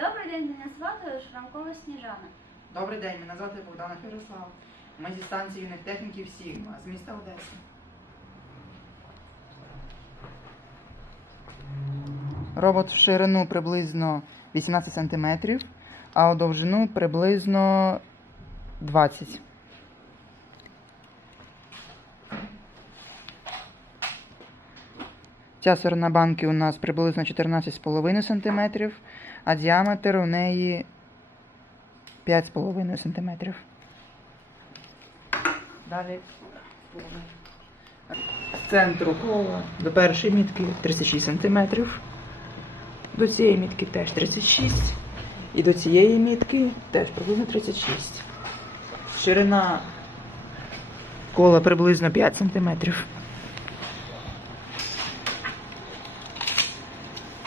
Добрий день, мене звати Шрамкова Сніжана. Добрий день, мене звати Богдана Фірослава. Ми зі станції юних техніків Сігма з міста Одеси. Робот в ширину приблизно 18 см, а у довжину приблизно 20 Ця сторона банки у нас приблизно 14,5 см, а діаметр у неї 5,5 см. Далі з центру кола до першої мітки 36 см. До цієї мітки теж 36 і до цієї мітки теж приблизно 36. Ширина кола приблизно 5 см.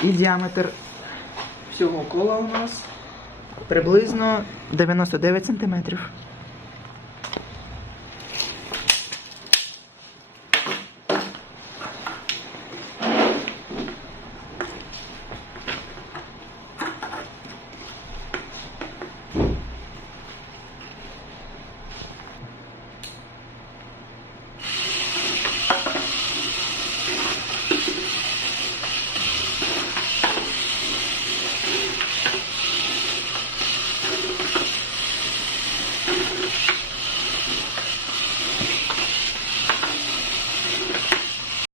І діаметр всього кола у нас приблизно 99 сантиметрів.